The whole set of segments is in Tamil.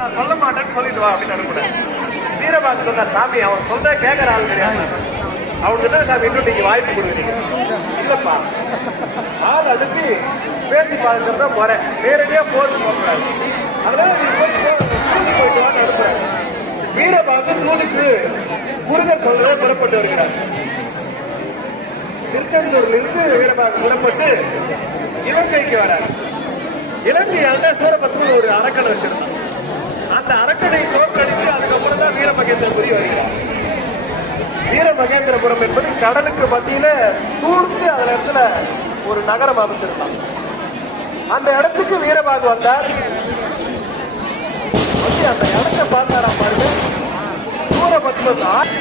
நான் சொல்ல மாட்டேன்னு சொல்லிட்டு வா அப்படின்னு அனுப்புனேன். வீரபாகு சொன்ன சாமி அவன் சொல்ற கேட்கற ஆள் கிடையாது, அவனுக்கு தான் சாமி இன்னும் நீங்க வாய்ப்பு கொடுக்குறீங்க. இல்லப்பா ஆள் அனுப்பி பேசி பார்க்கறத போறேன், நேரடியா போட்டு போகக்கூடாது, அதனால நீ போயிட்டு வான்னு அனுப்புறேன். வீரபாகு நூலுக்கு முருகன் சொல்றதை புறப்பட்டு வருகிறார். திருச்செந்தூரிலிருந்து வீரபாகு புறப்பட்டு இலங்கைக்கு வரார். இலங்கையால சூரபத்மன் ஒரு அரக்கணை வச்சிருந்தான். அந்த அரக்கனை தோற்கடித்து அதுக்கப்புறம் தான் வீரமகேந்திரபுரி வருகிறார். வீரமகேந்திரபுரம் என்பது கடலுக்கு மத்தியில சூழ்ந்து அந்த இடத்துல ஒரு நகரம் அமைச்சிருந்தான். அந்த இடத்துக்கு வீரபாகு வந்தார். அந்த இடத்தை பார்த்தாரா பாருங்க, சூரபத்மன்.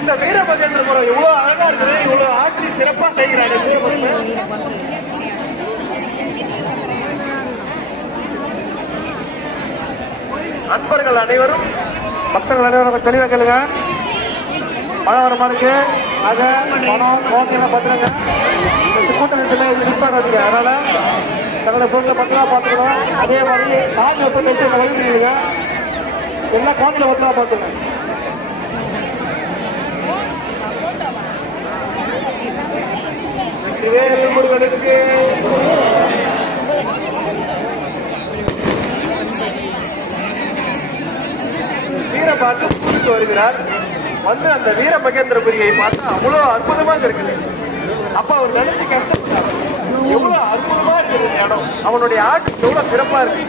இந்த வீரமகேந்திரபுரம் எவ்வளவு அழகா இருக்குது, இவ்வளவு ஆட்சி சிறப்பா செய்கிறாரு சூரபத்மன். அன்பர்கள் அனைவரும் பக்தர்கள் அனைவரும் தெளிவாக கேளுங்க. மழை வர மாதிரி இருக்கு, ஆக பணம் கோட்டையெல்லாம் பத்திரங்க. கூட்டத்தில் நிற்பாங்க, அதனால தங்களை பொருளை பத்திரமா பார்த்துக்கணும். அதே மாதிரி காட்டில் போய் வழிபடுங்க, எல்லாம் காட்டில் பத்திரமா பார்த்துங்க. முருகனுக்கு வீரபாகு கூட்டிட்டு வருகிறார். வந்து அந்த வீரமகேந்திரபுரியை பார்த்தா அவ்வளவு அற்புதமாக இருக்குது. அப்ப அவர் நினைச்சு கஷ்டப்பட்டார், எவ்வளவு அற்புதமா இருக்குது இடம், அவனுடைய ஆட்சி எவ்வளவு சிறப்பா இருக்கு,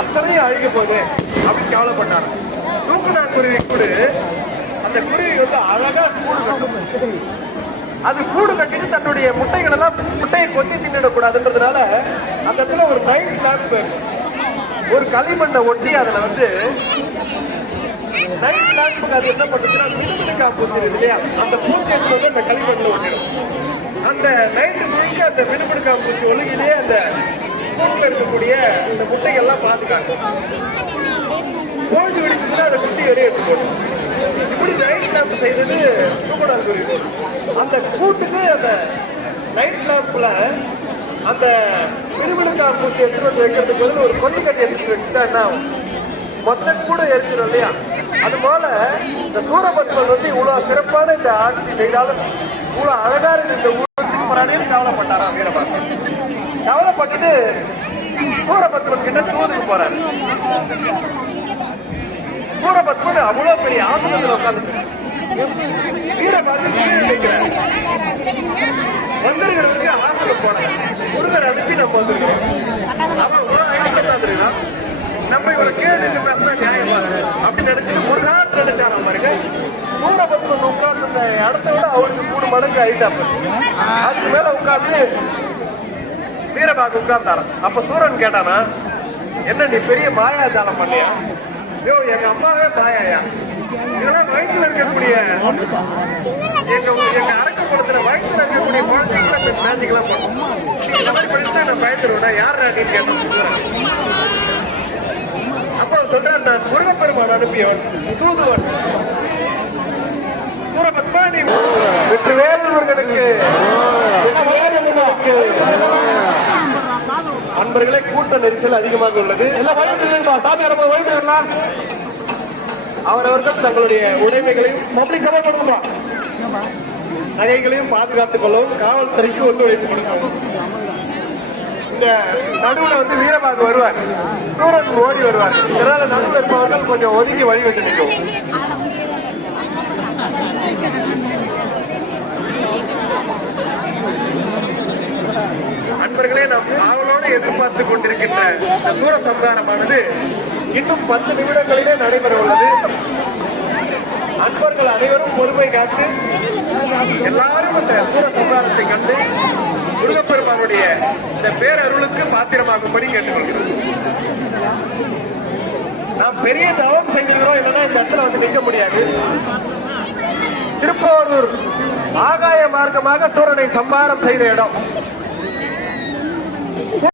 அத்தனையும் அழிக்க போகுது அப்படின்னு கவலைப்பட்டார். தூக்குநாள் குருவி கூடு, அந்த குருவி வந்து அழகா கூடு கட்டும். அது கூடு கட்டிட்டு தன்னுடைய முட்டைகள் எல்லாம் முட்டையை கொத்தி தின்னிடக்கூடாதுன்றதுனால அந்த இடத்துல ஒரு நைட் லேம்ப், ஒரு களிமண்ணை ஒட்டி அதுல வந்து நைட் லேம்புக்கு அது என்ன பண்ணுச்சுன்னா மின்மினிக்கா பூச்சி இல்லையா, அந்த பூச்சி எடுத்து வந்து அந்த களிமண்ணில் ஒட்டிடும். அந்த நைட்டு முழுக்க அந்த மின்மினிக்கா பூச்சி ஒழுகிலேயே அந்த கூட்டில் இருக்கக்கூடிய இந்த முட்டைகள்லாம் பாதுகாக்கும். கோழி வெடிச்சுன்னா அந்த குட்டி வெளியே எடுத்து போடும். இப்படி நைட் லேம்ப் செய்தது தூக்குநாள் குருவி. அந்த கூட்டுக்கு அந்த நைட் லேம்ப்ல அந்த மின்மினிக்கா பூச்சி எடுத்து வந்து வைக்கிறதுக்கு வந்து ஒரு கொல்லி கட்டி எடுத்து வச்சுட்டா என்ன ஆகும், மொத்த கூட எரிச்சிடும் இல்லையா. அது போல இந்த சூரபத்மன் வந்து இவ்வளவு சிறப்பான இந்த ஆட்சி செய்தாலும் இவ்வளவு அழகா இருக்கு இந்த ஊருக்கு போராடியும் கவலைப்பட்டாரா வீரபாகு. கவலைப்பட்டுட்டு சூரபத்மன் கிட்ட தூதுக்கு போறாரு. சூரபத்மன் அவ்வளவு பெரிய ஆசனத்தில் உட்கார்ந்து வீரபாகு கேட்கிறார். வந்திருக்கிறதுக்கு ஆசனம் போன முருகர் அனுப்பி நம்ம வந்திருக்கிறோம். அவன் நம்ம இவரை கேள்வி பேசினா நியாயமா அப்படின்னு நினைச்சிட்டு முருகான்னு நினைச்சாரா பாருங்க. சூரபத்மன் உட்கார்ந்து இந்த இடத்த விட அவருக்கு 3 மடங்கு ஆயிட்டாப்ப. அதுக்கு மேல உட்கார்ந்து வீரபாகு உட்கார்ந்தாராம். அப்ப சூரன் கேட்டானா, என்ன நீ பெரிய மாயாஜாலம் பண்ணியா? ஐயோ எங்க அம்மாவே மாயாயா, இதெல்லாம் வயிற்றுல இருக்கக்கூடிய எங்க அரக்கப்படுத்துற வயிற்றுல இருக்கக்கூடிய குழந்தைங்களை மேஜிக்கெல்லாம் பண்ணும், இந்த மாதிரி படிச்சுட்டா நான் பயந்துருவேன், யார் அப்படின்னு கேட்டேன். அப்ப சொல்ற நான் முருகப்பெருமான் அனுப்பியவன் தூதுவன் சூரபத்மன். வெற்றிவேல் முருகனுக்கு. அன்பர்களே, கூட்ட நெரிசல் அதிகமாக உள்ளது. எல்லாம் வழிபடலாம். அவரவர்கள் தங்களுடைய உடைமைகளையும் பப்ளிக் சபை கொடுக்கலாம், நகைகளையும் பாதுகாத்துக் கொள்ளவும் காவல்துறைக்கு ஒத்துழைப்பு கொடுக்கவும். இந்த நடுவுல வந்து வீரபாகு வருவார், சூரன் ஓடி வருவார். இதனால நடுவில் இருப்பவர்கள் கொஞ்சம் ஒதுங்கி வழி வந்து நிற்கும். அன்பர்களே, நாம் ஆவலோடு எதிர்பார்த்துக் கொண்டிருக்கின்ற இந்த சூர சம்ஹாரமானது இன்னும் 10 நிமிடங்களிலே நடைபெற உள்ளது. அன்பர்கள் அனைவரும் பொறுமை காத்து எல்லாரும் அந்த சூர சம்ஹாரத்தை கண்டு முருகப்பெருமானுடைய இந்த பேரருளுக்கு பாத்திரமாகும்படி கேட்டுக்கொள்கிறது. நாம் பெரிய தவம் செய்திருக்கிறோம், இல்லைன்னா இந்த இடத்துல வந்து நிற்க முடியாது. திருப்போரூர் ஆகாய மார்க்கமாக சூரனை சம்ஹாரம் செய்த இடம்.